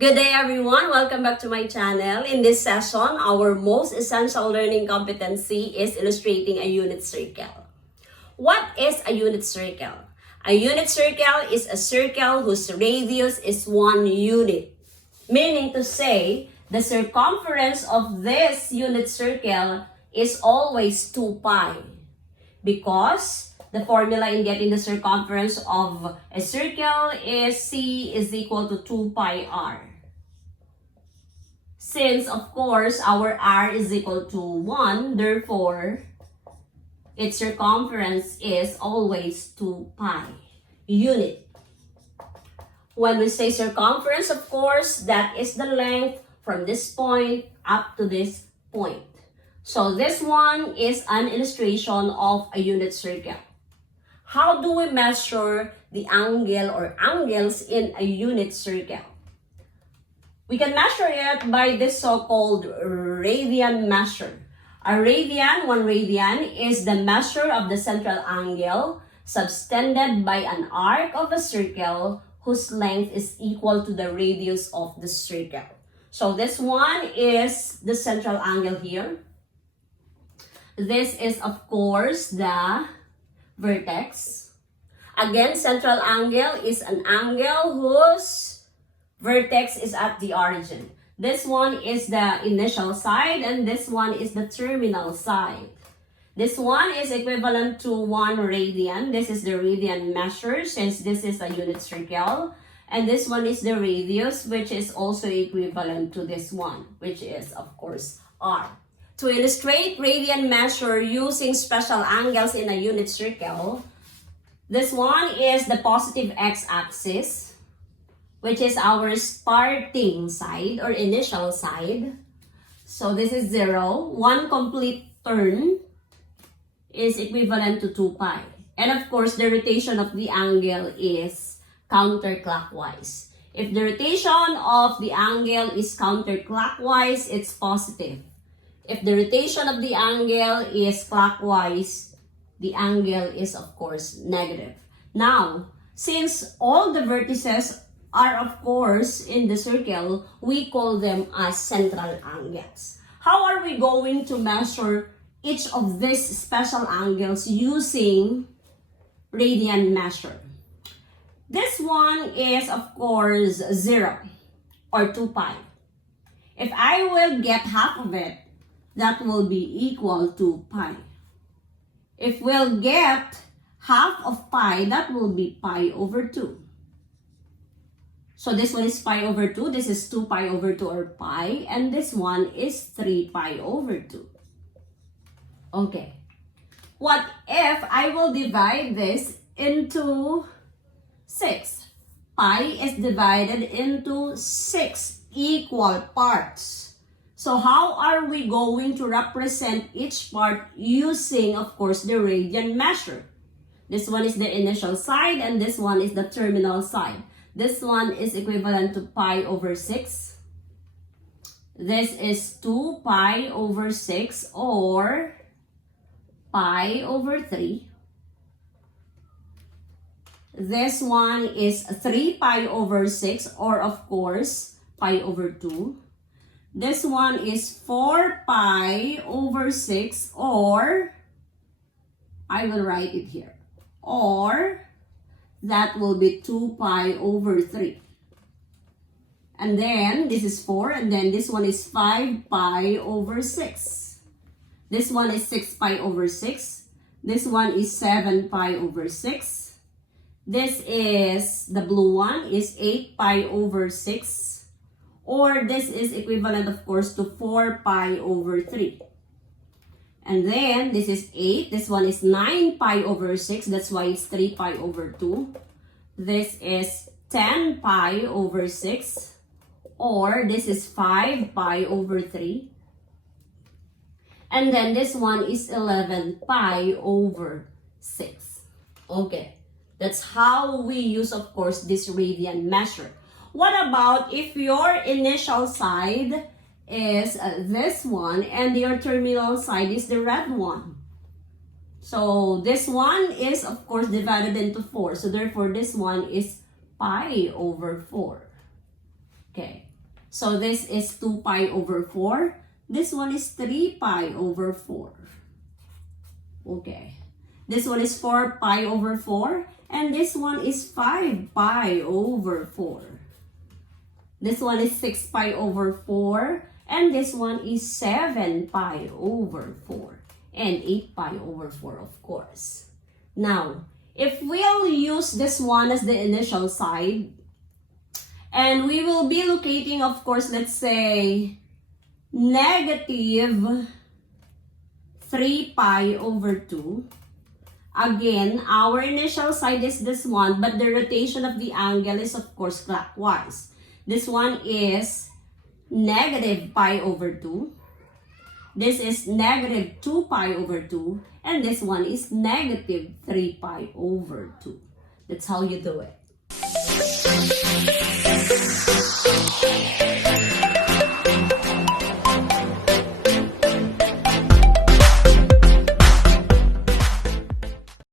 Good day everyone! Welcome back to my channel. In this session, our most essential learning competency is illustrating a unit circle. What is a unit circle? A unit circle is a circle whose radius is 1 unit. Meaning to say, the circumference of this unit circle is always 2 pi. Because the formula in getting the circumference of a circle is C is equal to 2 pi r. Since, of course, our r is equal to 1, therefore, its circumference is always 2 pi unit. When we say circumference, of course, that is the length from this point up to this point. So this one is an illustration of a unit circle. How do we measure the angle or angles in a unit circle? We can measure it by this so-called radian measure. A radian, 1 radian, is the measure of the central angle subtended by an arc of a circle whose length is equal to the radius of the circle. So this one is the central angle here. This is, of course, the vertex. Again, central angle is an angle whose vertex is at the origin. This one is the initial side and this one is the terminal side. This one is equivalent to 1 radian. This is the radian measure since this is a unit circle. And this one is the radius, which is also equivalent to this one, which is, of course, r. To illustrate radian measure using special angles in a unit circle, this one is the positive x-axis, which is our starting side or initial side. So this is 0. 1 complete turn is equivalent to 2 pi. And of course, the rotation of the angle is counterclockwise. If the rotation of the angle is counterclockwise, it's positive. If the rotation of the angle is clockwise, the angle is of course negative. Now, since all the vertices are of course in the circle, we call them as central angles. How are we going to measure each of these special angles using radian measure? This one is of course 0 or 2 pi. If I will get half of it, that will be equal to pi. If we'll get half of pi, that will be pi over 2. So this one is pi over 2, this is 2 pi over 2 or pi, and this one is 3 pi over 2. Okay. What if I will divide this into 6? Pi is divided into 6 equal parts. So how are we going to represent each part using, of course, the radian measure? This one is the initial side and this one is the terminal side. This one is equivalent to pi over 6. This is 2 pi over 6 or pi over 3. This one is 3 pi over 6 or of course pi over 2. This one is 4 pi over 6 or, I will write it here, or that will be 2 pi over 3. And then this is 4 and then this one is 5 pi over 6. This one is 6 pi over 6. This one is 7 pi over 6. This is, the blue one is 8 pi over 6. Or this is equivalent of course to 4 pi over 3. And then this is 8. This one is 9 pi over 6. That's why it's 3 pi over 2. This is 10 pi over 6. Or this is 5 pi over 3. And then this one is 11 pi over 6. Okay. That's how we use, of course, this radian measure. What about if your initial side is this one and your terminal side is the red one? So this one is of course divided into 4. So therefore this one is pi over 4. Okay. So this is 2 pi over 4. This one is 3 pi over 4. Okay. This one is 4 pi over 4. And this one is 5 pi over 4. This one is 6 pi over 4. And this one is 7 pi over 4. And 8 pi over 4, of course. Now, if we'll use this one as the initial side, and we will be locating, of course, let's say, negative 3 pi over 2. Again, our initial side is this one, but the rotation of the angle is, of course, clockwise. This one is negative pi over 2. This is negative 2 pi over 2. And this one is negative 3 pi over 2. That's how you do it.